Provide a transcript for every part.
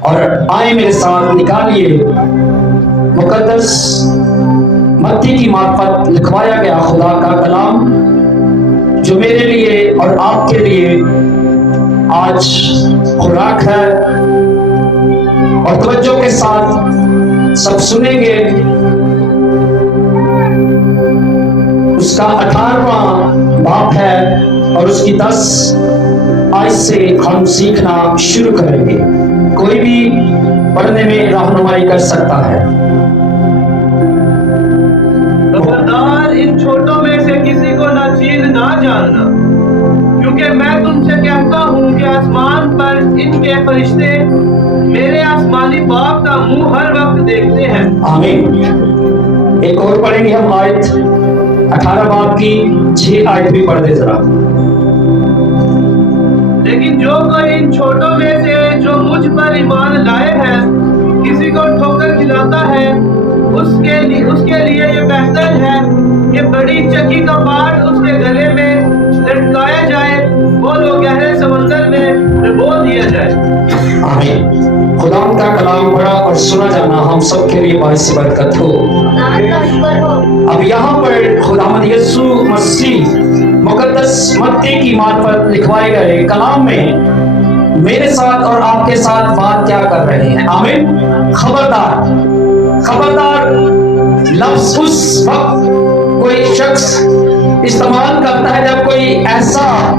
اور آئے میرے ساتھ نکالیے مقدس متی کی معرفت لکھوایا گیا خدا کا کلام، جو میرے لیے اور آپ کے لیے آج خوراک ہے، اور توجہ کے ساتھ سب سنیں گے۔ اس کا 18واں باب ہے اور اس کی 10 آیت سے ہم سیکھنا شروع کریں گے۔ کوئی بھی پڑھنے میں رہنمائی کر سکتا ہے۔ خبردار، ان چھوٹوں میں سے کسی کو ناچیز نہ جاننا، کیونکہ میں تم سے کہتا ہوں کہ آسمان پر ان کے فرشتے میرے آسمانی باپ کا منہ ہر وقت دیکھتے ہیں۔ آمین۔ ایک اور پڑھیں گے ہم آیت 18 باب کی 6 آیت بھی پڑھ دے ذرا۔ لیکن جو کوئی ان چھوٹوں میں سے جو مجھ پر ایمان لائے ہیں کسی کو ٹھوکر کھلاتا ہے، اس کے لیے یہ بہتر ہے کہ بڑی چکی کا پاٹ اس کے گلے میں لٹکایا جائے، وہ لوگ گہرے سمندر میں ڈبو دیا جائے۔ آمین۔ خدا کا کلام پڑھا اور سنا جانا ہم سب کے لیے باعث برکت ہو۔ اب یہاں پر خداوند یسوع مسیح مقدس متی کی معرفت لکھوائے گئے کلام میں میرے ساتھ اور آپ کے ساتھ بات کیا کر رہے ہیں؟ آمین۔ خبردار۔ خبردار لفظ اس وقت کوئی شخص استعمال کرتا ہے جب کوئی ایسا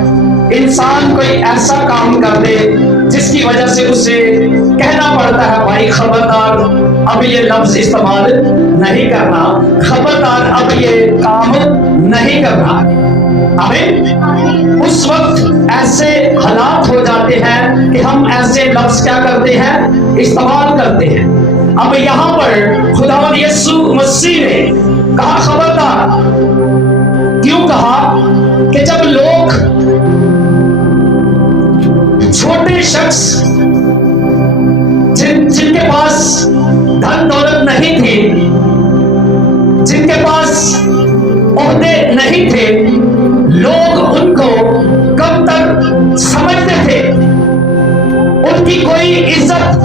انسان کوئی ایسا کام کر دے جس کی وجہ سے اسے کہنا پڑتا ہے بھائی خبردار، اب یہ لفظ استعمال نہیں کرنا، خبردار اب یہ کام نہیں کرنا۔ آمین۔ اس وقت ایسے حالات ہو جاتے ہیں کہ ہم ایسے لفظ کیا کرتے ہیں؟ استعمال کرتے ہیں۔ اب یہاں پر خداوند یسوع مسیح نے کہا خبردار۔ کیوں کہا؟ کہ جب لوگ چھوٹے شخص جن کے پاس دھن دولت نہیں تھی، جن کے پاس عہدے نہیں تھے، لوگ ان کو کم تر سمجھتے تھے، ان کی کوئی عزت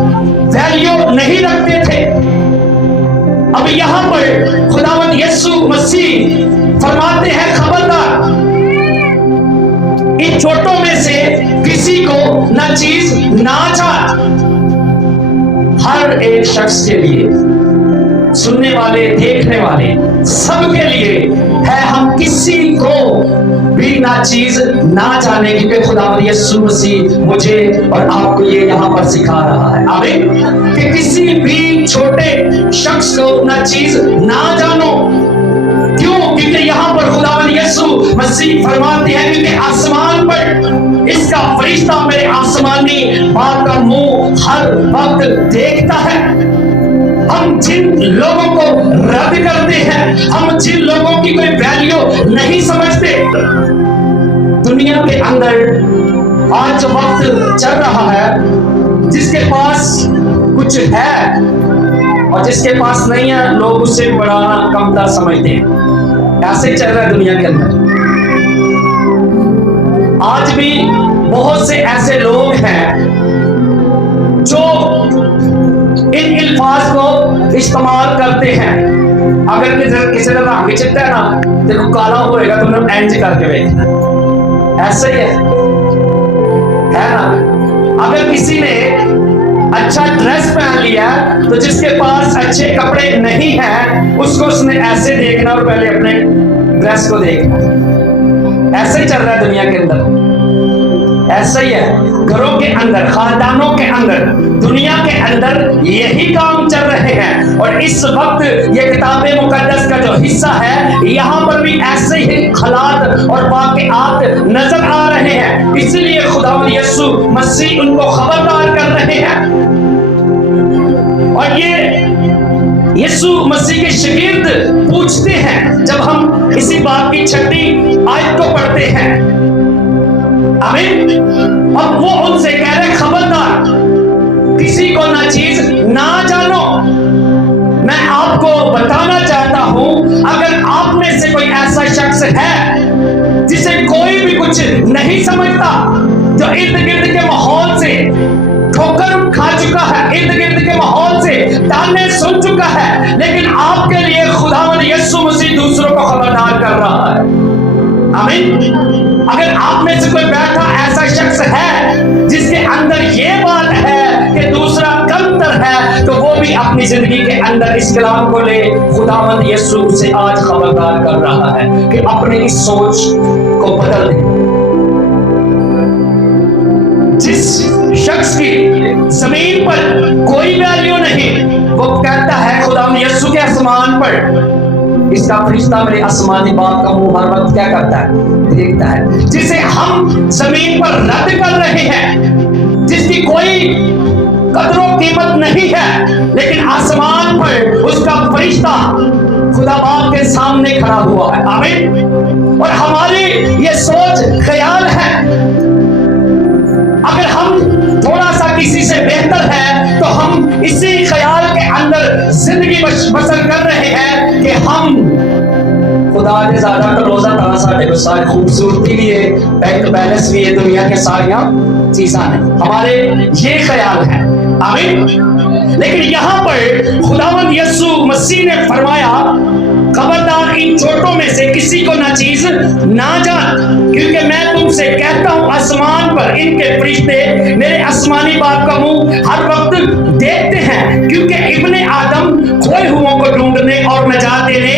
ویلیو نہیں رکھتے تھے۔ اب یہاں پر خداوند یسوع مسیح فرماتے ہیں خبردار، ان چھوٹوں میں سے کسی کو ناچیز نہ جان۔ ہر ایک شخص کے لیے، سننے والے دیکھنے والے سب کے لیے ہے، ہم کسی کو بھی ناچیز نہ جانے، کیونکہ خداوند یسوع مسیح مجھے اور آپ کو یہ یہاں پر سکھا رہا ہے۔ آمین۔ کہ کسی بھی چھوٹے شخص کو ناچیز نہ جانو۔ کیوں؟ کیونکہ یہاں پر خداوند یسوع مسیح فرماتے ہیں کیونکہ آسمان پر اس کا فرشتہ میرے آسمانی باپ کا منہ ہر وقت دیکھتا ہے۔ ہم جن لوگوں کو رد کرتے ہیں، ہم جن لوگوں کی کوئی ویلیو نہیں سمجھتے، دنیا کے اندر آج جو وقت چل رہا ہے، جس کے پاس کچھ ہے اور جس کے پاس نہیں ہے، لوگ اسے بڑا کمتر سمجھتے ہیں۔ ایسے چل رہا ہے دنیا کے اندر۔ آج بھی بہت سے ایسے لوگ ہیں جو ان الفاظ کو استعمال کرتے ہیں۔ اگر کسی نے رنگ چٹا ہے نا، دیکھو کالا ہوئے گا تو انہوں نے اینج کر کے بیٹھنا، ایسے ہی ہے نا۔ اگر کسی نے اچھا ڈریس پہن لیا تو جس کے پاس اچھے کپڑے نہیں ہیں اس کو اس نے ایسے دیکھنا اور پہلے اپنے ڈریس کو دیکھنا۔ ایسے ہی چل رہا ہے دنیا کے اندر۔ ایسا ہی ہے گھروں کے اندر، خاندانوں کے اندر، دنیا کے اندر یہی کام چل رہے ہیں۔ اور اس وقت یہ کتاب مقدس کا جو حصہ ہے، یہاں پر بھی ایسے ہی حالات اور واقعات نظر آ رہے ہیں۔ اس لیے خداوند یسوع مسیح ان کو خبردار کر رہے ہیں۔ اور یہ یسوع مسیح کے شاگرد پوچھتے ہیں جب ہم اسی بات کی 6 آیت کو پڑھتے ہیں۔ آمین۔ اب وہ ان سے کہہ رہے خبردار، کسی کو ناچیز نہ جانو۔ میں آپ کو بتانا چاہتا ہوں، اگر آپ میں سے کوئی ایسا شخص ہے جسے کوئی بھی کچھ نہیں سمجھتا، جو ارد گرد کے ماحول سے ٹھوکر کھا چکا ہے، आमीन। अगर आप में से कोई बैठा ऐसा शख्स है जिसके अंदर ये बात है कि दूसरा कमतर है, तो वो भी अपनी जिंदगी के अंदर इस कलाम को ले खुदावंद यीशु से आज खबरदार कर रहा है कि अपने इस सोच को बदल दे। जिस शख्स की जमीन पर कोई वैल्यू नहीं, वो कहता है खुदावंद यीशु के आसमान पर इसका फरिश्ता मेरे आसमानी बाप का मुंह हर वक्त क्या करता है, देखता है। जिसे हम जमीन पर रद्द कर रहे हैं, जिसकी कोई कदरों कीमत नहीं है, लेकिन आसमान पर उसका फरिश्ता खुदा बाप के सामने खड़ा हुआ है। आमीन। और हमारी ये सोच ख्याल है, अगर हम थोड़ा सा किसी से बेहतर है तो हम इसी ख्याल के अंदर जिंदगी बसर कर रहे हैं कि हम खुदा ने ज्यादा तो रोजा तारा साढ़े को सारी खूबसूरती भी है, बैंक बैलेंस भी है, दुनिया के सारियां चीज़ें हैं, हमारे ये ख्याल है। आमीन। लेकिन यहाँ पर खुदावंद यीशु मसीह ने फरमाया, खबरदार इन चोटों में से किसी को ना चीज ना जान, क्योंकि मैं तुमसे कहता हूं आसमान पर इनके फरिश्ते मेरे आसमानी बाप का मुंह हर वक्त देखते हैं, क्योंकि इब्ने आदम खोए हुओं को ढूंढने और नजात देने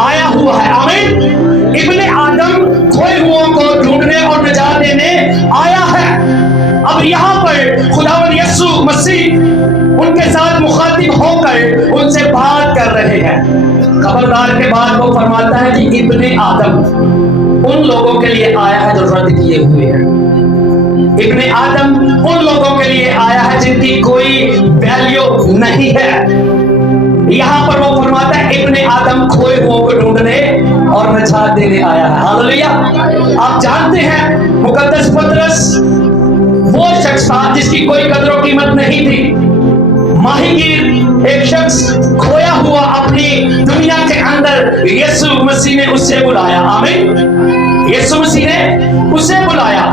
आया हुआ है। आमीन। इब्ने आदम खोए हुओं को ढूंढने और नजात देने आया है। अब यहाँ पर खुदावंद यीशु मसीह उनके साथ मुखातिब होकर उनसे बात कर रहे हैं। खबरदार के बाद वो फरमाता है कि इब्ने आदम उन लोगों के लिए आया है जो रद्द किए हुए हैं। इब्ने आदम उन लोगों के लिए आया है जिनकी कोई वैल्यू नहीं है। यहाँ पर वो फरमाता है इब्ने आदम खोए हुओं को ढूंढने और नजात देने आया है। हालेलुया। आप जानते हैं मुकद्दस पतरस वो शख्स था जिसकी कोई कदर कीमत नहीं थी, माहीगीर एक शख्स खोया हुआ अपनी दुनिया के अंदर यीशु मसीह ने उससे बुलाया। आमीन। यीशु मसीह ने उसे बुलाया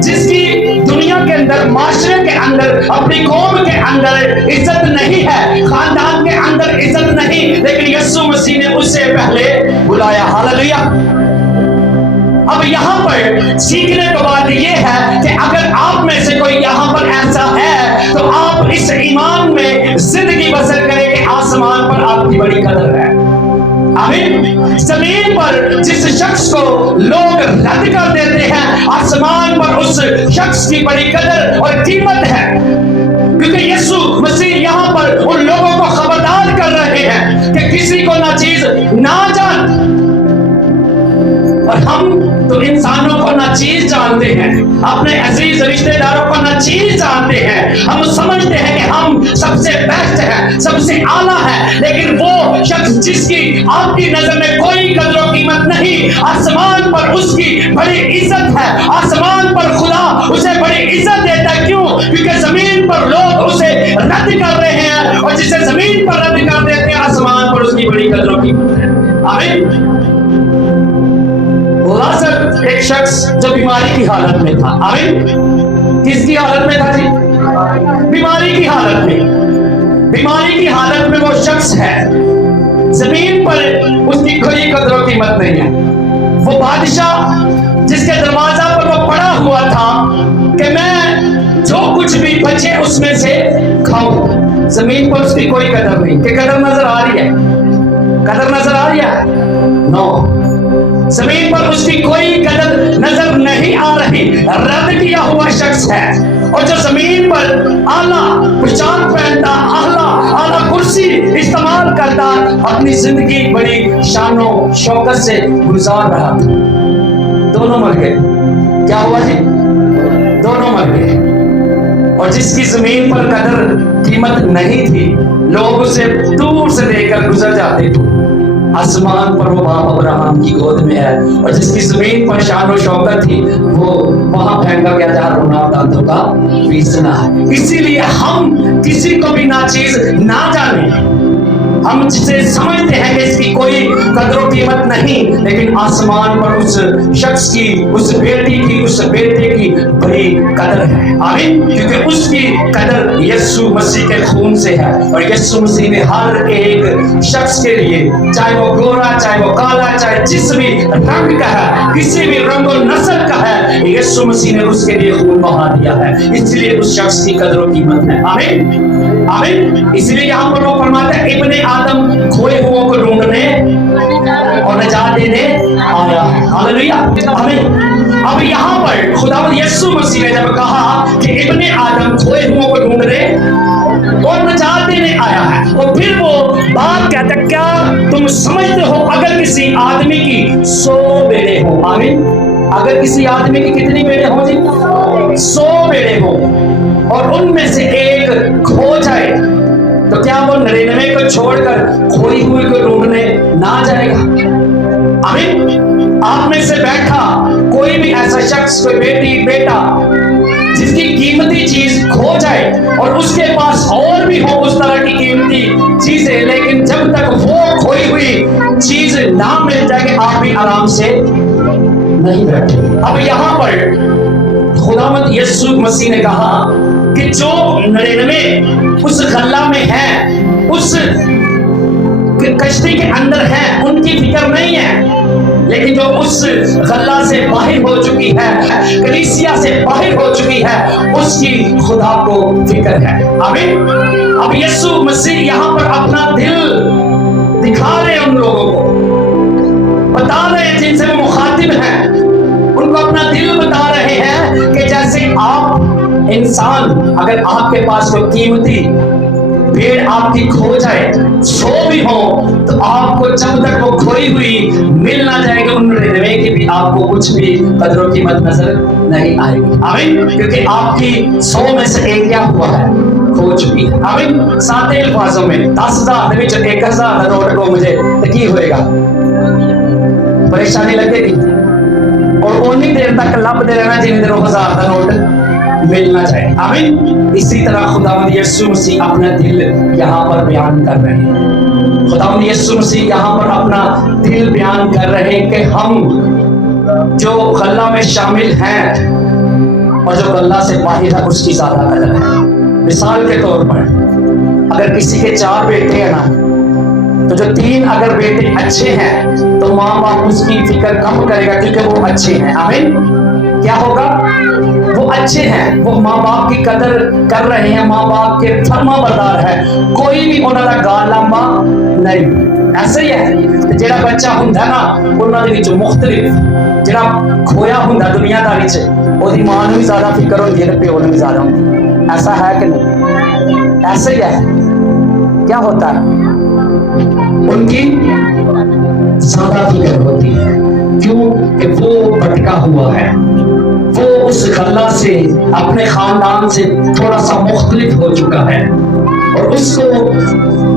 जिसकी दुनिया के अंदर, माशरे के अंदर, अपनी कौम के अंदर इज्जत नहीं है, खानदान के अंदर इज्जत नहीं, लेकिन यीशु मसीह ने उससे पहले बुलाया। हालेलुया। अब यहाँ पर सीखने की बात यह है कि अगर आप में से कोई यहाँ पर ऐसा है तो आप इस ईमान में जिंदगी बसर करें कि आसमान पर आपकी बड़ी कदर है। आमीन। जमीन पर जिस शख्स को लोग रद्द कर देते हैं, आसमान पर उस शख्स की बड़ी कदर और कीमत है, क्योंकि यीशु मसीह यहाँ पर उन लोगों को खबरदार कर रहे हैं कि किसी को ना चीज ना जान। और हम तो इंसानों को ना चीज जानते हैं, अपने अजीज रिश्तेदारों को ना चीज जानते हैं। हम समझते हैं कि हम सबसे बेस्ट हैं, सबसे आला है, लेकिन वो शख्स जिसकी आपकी नजर में कोई कदर कीमत नहीं, आसमान पर उसकी बड़ी इज्जत है। आसमान पर खुदा उसे बड़ी इज्जत देता है। क्यों? क्योंकि जमीन पर लोग उसे रद्द कर रहे हैं, और जिसे जमीन पर रद्द कर देते हैं, आसमान पर उसकी बड़ी कदर कीमत है। आमीन। लाजर एक शख्स जो बीमारी की हालत में था। आमीन। किसकी हालत में था जी? बीमारी की हालत में। बीमारी की हालत में वो शख्स है, जमीन पर उसकी कोई कदर कीमत नहीं है। वो बादशाह जिसके दरवाजा पर वो पड़ा हुआ था कि मैं जो कुछ भी बचे उसमें से खाऊं, जमीन पर उसकी कोई कदर नहीं। कि कदर नजर आ रही है? कदर नजर आ रही है? नो। जमीन पर उसकी कोई कदर नजर नहीं आ रही, रद्द किया हुआ शख्स है। और जो जमीन पर आला पोशाक पहनता, आला कुर्सी इस्तेमाल करता, अपनी जिंदगी बड़ी शानो शौकत से गुजार रहा था, दोनों मर गए। क्या हुआ जी? दोनों मर गए। और जिसकी जमीन पर कदर कीमत नहीं थी, लोग उसे दूर से देखकर गुजर जाते थे, आसमान पर वो बाप अब्राहम की गोद में है। और जिसकी जमीन पर शान और शौकत थी, वो वहां फेंका गया जहां रोना दांतों का पीसना है। इसीलिए हम किसी को भी ना चीज ना जाने, हम जिसे समझते हैं कि इसकी कोई कदर कीमत नहीं, लेकिन आसमान पर उस शख्स की, उस बेटी की, उस बेटे की बड़ी कदर है। आमीन। क्योंकि उसकी कदर यीशु मसीह के खून से है, और यीशु मसीह ने हर एक शख्स के लिए, चाहे वो गोरा, चाहे वो काला, चाहे जिस भी रंग का है, किसी भी रंग और नस्ल का है, यीशु मसीह ने उसके लिए खून बहा दिया है। इसलिए उस शख्स की कदर और कीमत है। आमीन। आमीन। इसलिए यहाँ पर वो फरमाते हैं, इब्ने आदम खोए हुओं को ढूंढने और नजात देने आया है। हालेलुया। आमीन। अब यहाँ पर खुदावंद यीशु मसीह ने जब कहा कि इब्ने आदम खोए हुओं को ढूंढने और नजात देने आया है, तो फिर वो बात कहता, क्या तुम समझते हो अगर किसी आदमी की 100 बेड़े हो? आमीन। अगर किसी आदमी की कितनी बेड़े हो जी? 100 बेड़े हो, और उनमें से एक खो जाए, तो क्या वो 99 को छोड़कर खोई हुई को ढूंढने ना जाएगा? आमीन। आप में से बैठा कोई भी ऐसा शख्स, कोई बेटी, बेटा, जिसकी कीमती चीज खो जाए और उसके पास और भी हो उस तरह की कीमती चीजें, लेकिन जब तक वो खोई हुई चीज ना मिल जाए, आप भी आराम से नहीं बैठे। अब यहाँ पर खुदावंद यीशु मसीह ने कहा कि जो 99 उस गल्ला में है, उस कश्ती के अंदर है, उनकी फिक्र नहीं है, लेकिन जो उस गल्ला से बाहर हो चुकी है, कलीसिया से बाहर हो चुकी है, उसकी खुदा को फिक्र है। आमीन। अब यीशु मसीह यहाँ पर अपना दिल दिखा रहे हैं उन लोगों को, बता रहे हैं जिनसे वो मुखातिब हैं, उनको अपना दिल बता रहे हैं कि जैसे आप इंसान, अगर आपके पास कोई कीमती भेड़ आपकी खो जाए, 100 भी हो, तो आपको जब तक वो खोई हुई मिल ना जाएगी, उन 99 की भी आपको कुछ भी कदर कीमत नजर नहीं आएगी। आमीन। क्योंकि आपकी 100 में से एक क्या हुआ है? खो चुकी है। आमीन। सादे अल्फाजों में 10,000 ਦੇ ਵਿੱਚ 1,000 ਦਾ ਨੋਟ को मुझे तो की होएगा? परेशानी लगेगी, और उन्हीं देर तक लभते रहना जिन्हें देर 1000 का नोट मिलना चाहिए। आमीन। इसी तरह खुदावंद यीशु मसीह अपना दिल यहाँ पर बयान कर रहे हैं। खुदावंद यीशु मसीह यहाँ पर अपना दिल बयान कर रहे हैं कि हम जो गल्ला में शामिल हैं और जो गल्ला से बाहर है, उसकी ज्यादा कदर है। मिसाल के तौर पर अगर किसी के 4 बेटे हैं ना, तो जो 3 अगर बेटे अच्छे हैं, तो माँ बाप उसकी फिक्र कम करेगा, क्योंकि वो अच्छे हैं। आमीन। क्या होगा? वो अच्छे हैं, वो माँ बाप की कदर कर रहे हैं, माँ बाप के फर्मा बरदार है, कोई भी उन्होंने गाल लंबा नहीं। ऐसे ही है जेड़ा बच्चा हुंदा ना, उन्होंने विच मुख्तलिफ जेड़ा खोया हुंदा दुनियादारी च, ओदी मां नूं भी ज्यादा फिक्र होंदी है, प्यो नूं भी ज्यादा होंदी। ऐसा है कि नहीं? ऐसे ही है। क्या होता है? उनकी ज्यादा फिक्र होती है। क्यों? कि वो भटका हुआ है, वो उस गल्ला से, अपने खानदान से थोड़ा सा मुख्तलिफ हो चुका है, और उसको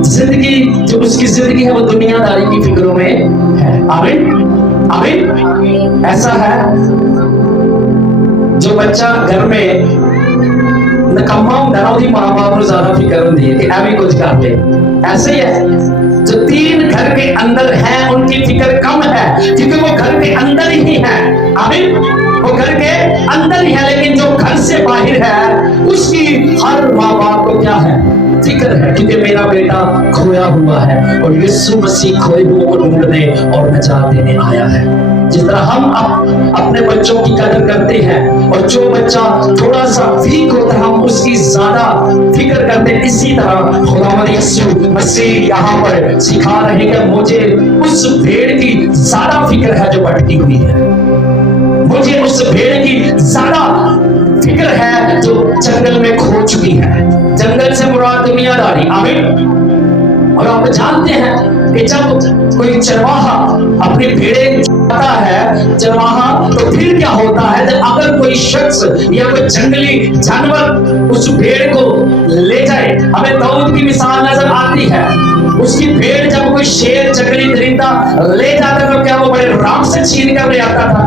जिंदगी, जो उसकी जिंदगी है, वो दुनियादारी की फिक्रों में है। आमीन। आमीन। ऐसा है, जो बच्चा घर में नकम्मा होता है ना, उसकी माँ बाप को ज्यादा फिक्र होती है कि अभी कुछ कर ले। ऐसे ही है, जो 3 घर के अंदर हैं, उनकी फिक्र कम है, क्योंकि वो घर के अंदर ही है। आमीन। वो घर के अंदर ही है, लेकिन जो घर से बाहर है, उसकी हर माँ बाप को क्या है? फिक्र है, क्योंकि मेरा बेटा खोया हुआ है, और यीशु मसीह खोए हुओं को ढूंढने और नजात देने आया है। जिस तरह हम अपने बच्चों की कदर करते हैं, और जो बच्चा थोड़ा सा वीक होता है, हम उसकी ज्यादा फिक्र करते हैं, इसी तरह खुदावंद यीशु मसीह यहाँ पर सिखा रहे हैं कि मुझे उस भेड़ की ज्यादा फिक्र है जो भटकी हुई है, मुझे उस भेड़ की ज्यादा फिक्र है जो जंगल में खो चुकी है। जंगल से मुराद दुनियादारी। आमीन। और आप जानते हैं कि जब कोई चरवाहा अपनी भेड़ें चराता है, चरवाहा, तो फिर क्या होता है, जब अगर कोई शख्स या कोई जंगली जानवर उस भेड़ को ले जाए, हमें दाऊद की मिसाल नजर आती है। उसकी भेड़ जब कोई शेर, जंगली दरिंदा ले जाता, तो क्या वो बड़े आराम से छीन कर ले आता था?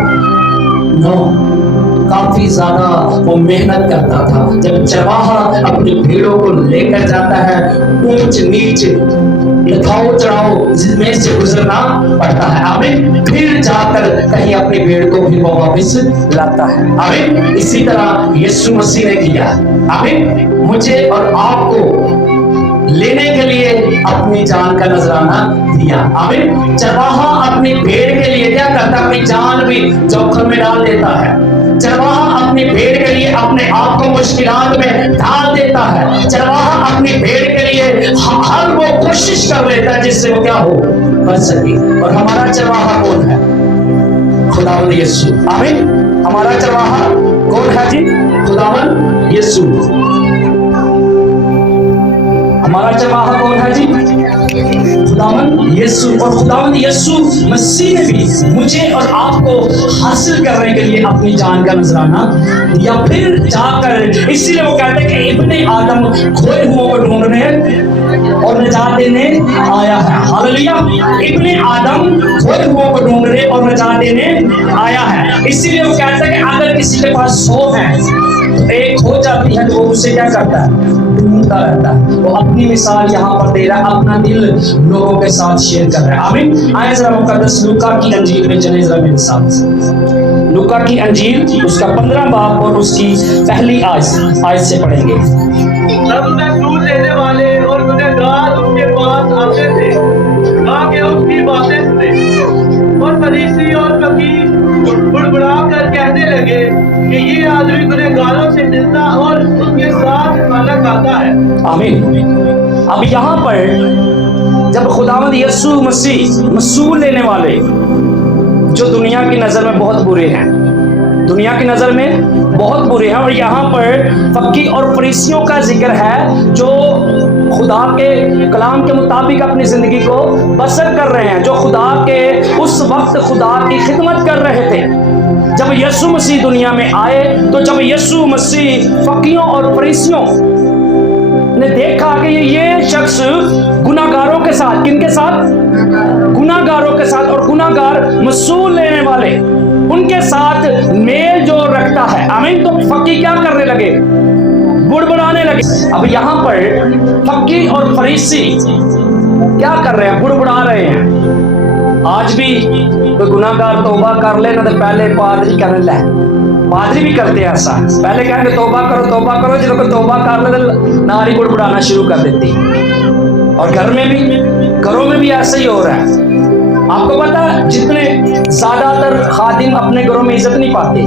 नो। काफी ज्यादा वो मेहनत करता था। जब चरवाहा अपनी भेड़ों को लेकर जाता है, ऊंच नीच उठाओ चढ़ाओ में से गुजरना पड़ता है, आमीन, फिर जाकर कहीं अपनी भेड़ को भी वो वापस लाता है, आमीन। इसी तरह यीशु मसीह ने किया, आमीन, मुझे और आपको लेने के लिए अपनी जान का नजराना दिया, आमीन। चरवाहा अपनी भेड़ के लिए क्या करता है? अपनी जान भी जोखिम में डाल देता है। चरवाहा अपनी भेड़ के लिए अपने आप को मुश्किलात में डाल देता है। चरवाहा अपनी भेड़ के लिए हर वो कोशिश कर लेता है जिससे वो क्या हो, बच सके। और हमारा चरवाहा कौन है? खुदावंद यीशु, आमीन। हमारा चरवाहा कौन है जी? खुदावंद यीशु। हमारा चरवाहा कौन है जी? खुदावंद यीशु। और खुदावंद यीशु मसीह ने भी मुझे और आपको हासिल करने के लिए अपनी जान का नजराना दिया, फिर जाकर इसीलिए वो कहते हैं कि इब्ने आदम खोए हुओं को ढूंढने और निजात देने आया है। हालेलुया। इब्ने आदम खोए हुओं को ढूंढने और निजात देने आया है। इसीलिए वो कहते हैं कि अगर किसी के पास 100 है, एक हो जाती है तो वो उसे क्या करता है? ढूंढता रहता है। वो अपनी मिसाल यहाँ पर दे रहा है, अपना दिल लोगों के साथ शेयर कर रहा है, आमीन। आए जरा मुकद्दस लूका की अंजील में चले जरा मेरे साथ। लूका की अंजील उसका 15 बाब और उसकी पहली आयत से पढ़ेंगे। तब उसने सूद लेने वाले और गुनहगार उसके पास आते थे, ताकि उसकी बातें सुने। और फरीसी और फकीर बुड़बुड़ा कर कहने लगे कि ये आदमी गुनहगारों से मिलता और उनके साथ खाना खाता है, आमीन। अब यहाँ पर जब खुदावंद यीशु मसीह मसूल लेने वाले जो दुनिया की नजर में बहुत बुरे हैं, दुनिया की नजर में बहुत बुरे हैं, और यहाँ पर फकीर और फरीसियों का जिक्र है जो खुदा के कलाम के मुताबिक अपनी जिंदगी को बसर कर रहे हैं, जो खुदा के उस वक्त खुदा की खिदमत कर रहे थे। जब यीशु मसीह दुनिया में आए तो जब यीशु मसीह फकीरों और फरीसियों ने देखा कि ये शख्स गुनाहगारों के साथ, किनके साथ? गुनाहगारों के साथ, और गुनाहगार मसूल लेने वाले उनके साथ मेल जो रखता है, आमीन, तो फकीर क्या करने लगे? बुड़बुड़ाने लगे। अब यहाँ पर फकीर और फरीसी क्या कर रहे हैं? बुड़बुड़ा रहे हैं। आज भी कोई गुनाहगार तौबा कर ले ना तो पहले पादरी करने लगे, पादरी भी करते हैं ऐसा, पहले कहेंगे तौबा करो तौबा करो, जब कोई तौबा कर ले तो नारी बुड़बुड़ाना शुरू कर देती। और घरों में भी ऐसा ही हो रहा है। आपको पता है जितने ज्यादातर खादिम अपने घरों में इज्जत नहीं पाते,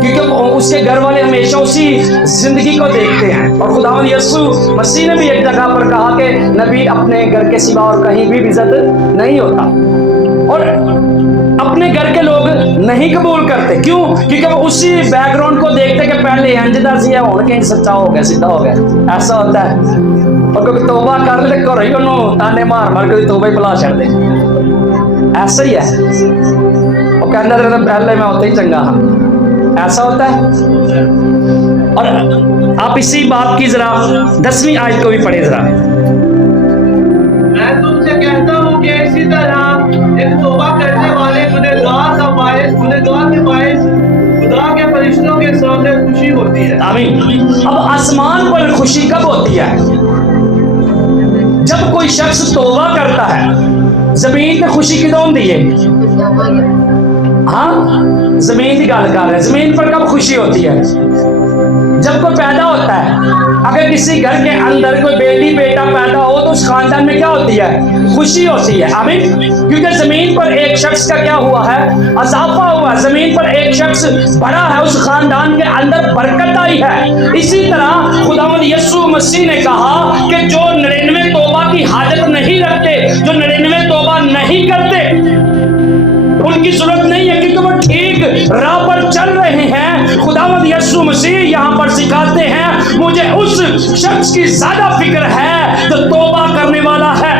क्योंकि उसके घर वाले हमेशा उसी जिंदगी को देखते हैं। और खुदावंद यीशु मसीह ने भी एक जगह पर कहा कि नबी अपने घर के सिवा और कहीं भी इज्जत नहीं होता, और अपने घर के लोग नहीं कबूल करते। क्यों? क्योंकि वो उसी बैकग्राउंड को देखते कि पहले अंजदा सी है, होने के सच्चा हो गया, सीधा हो गया, ऐसा होता है। और क्योंकि तौबा कर ले करो ही उन्होंने ताने मार मार के तौबा ही बुला छड़ दे, ऐसा ही है। वो कहता रहता पहले मैं होता ही चंगा हाँ, ऐसा होता है। और आप इसी बात की जरा 10वीं आयत को भी पढ़े जरा। मैं तुमसे कहता हूँ कि इसी तरह एक तौबा करने वाले गुनहगार के बायस खुदा के फरिश्तों के सामने खुशी होती है, आमीन। अब आसमान पर खुशी कब होती है? जब कोई शख्स तौबा करता है। जमीन पे खुशी किदों दी है? हाँ, जमीन की गल कर रहे हैं। जमीन पर कब खुशी होती है? जब कोई पैदा होता है। अगर किसी घर के अंदर कोई बेटी बेटा पैदा हो तो उस खानदान में क्या होती है? खुशी होती है, आमीन। क्योंकि जमीन पर एक शख्स का क्या हुआ है? इजाफा हुआ। जमीन पर एक शख्स बड़ा है, उस खानदान के अंदर बरकत आई है। इसी तरह खुदावंद यीशु मसीह ने कहा कि जो 99 तौबा की हाजत नहीं रखते, जो 99 तौबा नहीं करते, उनकी जरूरत नहीं है, क्योंकि वो ठीक राह पर चल रहे हैं। खुदावंद यीशु मसीह यहाँ पर सिखाते हैं मुझे उस शख्स की ज्यादा फिक्र है जो तौबा करने वाला है।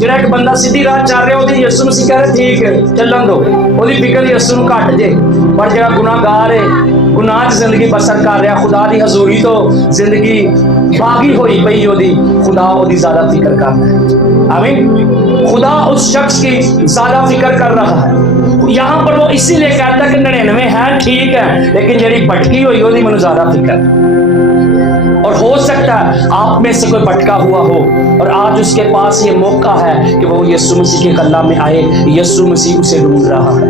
ਜਿਹੜਾ ਇੱਕ ਬੰਦਾ ਸਿੱਧੀ ਰਾਹ ਚੱਲ ਰਿਹਾ ਉਹਦੀ ਯਿਸੂ ਮਸੀਹ ਕਹਿੰਦੇ ਠੀਕ ਹੈ ਚੱਲਣ ਦੋ, ਉਹਦੀ ਫਿਕਰ ਯਿਸੂ ਨੂੰ ਘੱਟ ਜੇ। ਪਰ ਜਿਹੜਾ ਗੁਨਾਹਗਾਰ ਹੈ, ਗੁਨਾਹ 'ਚ ਜ਼ਿੰਦਗੀ ਬਸਰ ਕਰ ਰਿਹਾ, ਖੁਦਾ ਦੀ ਹਜ਼ੂਰੀ ਤੋਂ ਜ਼ਿੰਦਗੀ ਬਾਗੀ ਹੋਈ ਪਈ ਉਹਦੀ, खुदा ਉਹਦੀ ज्यादा फिक्र करता है, आमीन। खुदा उस शख्स की ज्यादा फिक्र कर रहा है। यहाँ पर वो इसीलिए कहता कि 99 है ठीक है, लेकिन जेड़ी भटकी हुई ओदी मैनूं ज्यादा फिक्र। और हो सकता है आप में से कोई भटका हुआ हो और आज उसके पास ये मौका है कि वो यीशु मसीह के कल्ला में आए। यीशु मसीह उसे ढूंढ रहा है,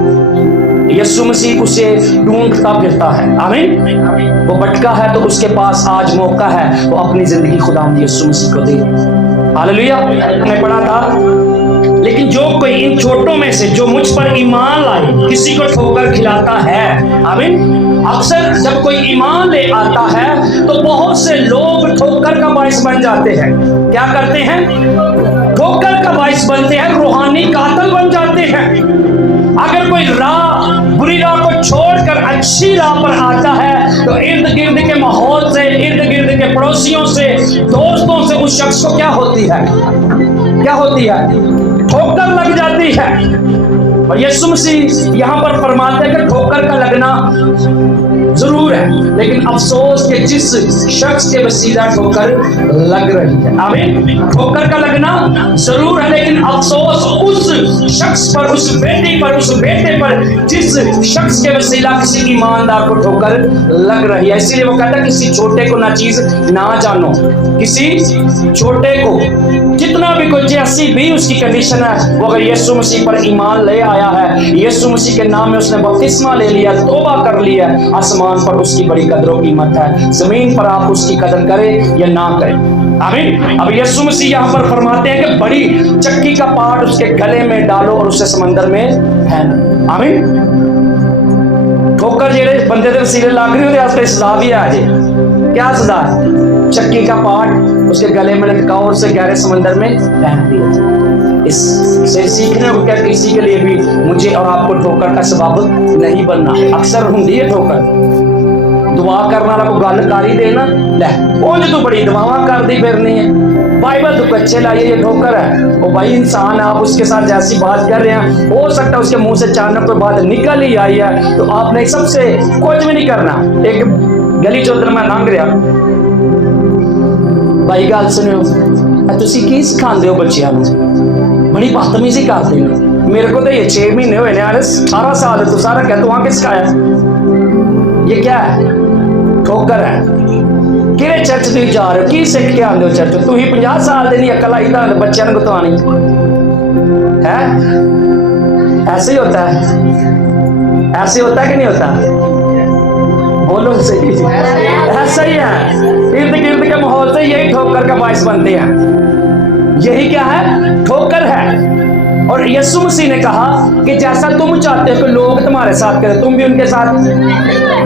यीशु मसीह उसे ढूंढता फिरता है। आमीन। वो भटका है तो उसके पास आज मौका है वो अपनी जिंदगी खुदावंद यीशु मसीह को दे। हालेलुया। मैं पढ़ा था, लेकिन जो कोई इन छोटों में से जो मुझ पर ईमान लाए किसी को ठोकर खिलाता है। आमीन। अक्सर जब कोई ईमान ले आता है तो बहुत से लोग ठोकर का बाइस बन जाते हैं। क्या करते हैं? ठोकर का बाइस बनते हैं, रूहानी कातल बन जाते हैं। अगर कोई बुरी राह को छोड़कर अच्छी राह पर आता है तो इर्द गिर्द के माहौल से, इर्द गिर्द के पड़ोसियों से, दोस्तों से उस शख्स को क्या होती है? क्या होती है? ठोकर लग जाती है। और यीशु मसीह यहाँ पर फरमाते हैं कि ठोकर का लगना जरूर है, लेकिन अफसोस कि जिस शख्स के वसीला ठोकर लग रही है। आमीन। ठोकर का लगना जरूर है, लेकिन अफसोस उस शख्स पर, उस बेटी पर, उस बेटे पर जिस शख्स के वसीला किसी ईमानदार को ठोकर लग रही है। इसीलिए वो कहता है किसी छोटे को ना चीज ना जानो। किसी छोटे को कितना भी कोई जैसी भी उसकी कंडीशन है, वो अगर यीशु मसीह पर ईमान ले आया है, यीशु मसीह के नाम में उसने बपतिस्मा ले लिया, तौबा कर लिया, आसमान पर उसकी बड़ी कदर और कीमत है। जमीन पर आप उसकी कदर करें या ना करें। आमीन। अब यीशु मसीह यहाँ पर फरमाते हैं कि बड़ी चक्की का पाट उसके गले में डालो और उसे समंदर में फेंको। आमीन। ठोकर जेड़े बंदे दे वसीले लग रही होते वास्ते सजा भी है। आज क्या सजा है? चक्की का पाट उसके गले में लटकाओ और उसे गहरे समंदर में फेंक दिया। इससे सीखने को क्या किसी के लिए भी मुझे और आपको ठोकर का सबब नहीं बनना। अक्सर होंदी है ठोकर, दुआ करने वाला को गल कर ही देना, ले उंज तू बड़ी दुआवां करदी फिरनी है, बाइबल तू कच्चे लाइए, ये ठोकर है। ओ भाई इंसान, आप उसके साथ जैसी बात कर रहे हैं, हो सकता है उसके मुंह से अचानक कोई बात निकल ही आई है, तो आपने सबसे कुछ भी नहीं करना। एक गली चौधर मैं लंघ रहा, भाई गल सुनियो, तुसी की सिखाते हो बच्चियां नूं? बड़ी बदतमीजी करते हो। मेरे को तो ये 6 महीने हुए ने, 18 साल तू सारा क्या तू आके सिखाया? ये क्या है? ठोकर है। किहड़े चर्च तुसीं जा रहे हो? की सीख के आंदे हो चर्च? तू ही 50 साल दे नहीं अकल आई तां बच्चों को तो आनी है। ऐसे ही होता है, ऐसे होता है कि नहीं होता? बोलो सही। ऐसा ही है, इर्द गिर्द के माहौल से यही ठोकर का बाइस बनते हैं। यही क्या है? ठोकर है। और यीशु मसीह ने कहा कि जैसा तुम चाहते हो कि लोग तुम्हारे साथ करें, तुम भी उनके साथ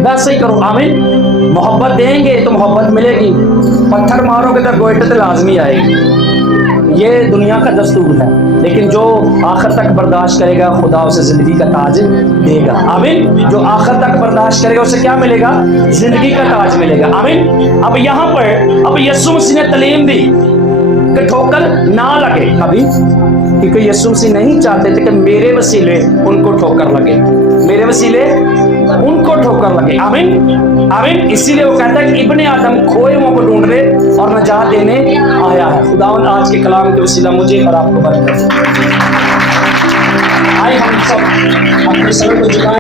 वैसे ही करो। आमीन। मोहब्बत देंगे तो मोहब्बत मिलेगी, पत्थर मारोगे तो गोइठे तो लाजमी आएगी। ये दुनिया का दस्तूर है, लेकिन जो आखिर तक बर्दाश्त करेगा खुदा उसे जिंदगी का ताज देगा। आमीन। जो आखिर तक बर्दाश्त करेगा उसे क्या मिलेगा? जिंदगी का ताज मिलेगा। आमीन। अब यहाँ पर अब यीशु मसीह ने तालीम दी कि ठोकर ना लगे कभी, क्योंकि यीशु मसीह नहीं चाहते थे कि मेरे वसीले उनको ठोकर लगे, मेरे वसीले उनको ठोकर लगे। आमीन। आमीन। इसीलिए वो कहता है कि इब्ने आदम खोए हुओं को ढूंढ रहे और नजात देने आया है। खुदावंद आज के कलाम के वसीला मुझे और आपको बरकत। आए हम सब अपने सर को झुकाएं।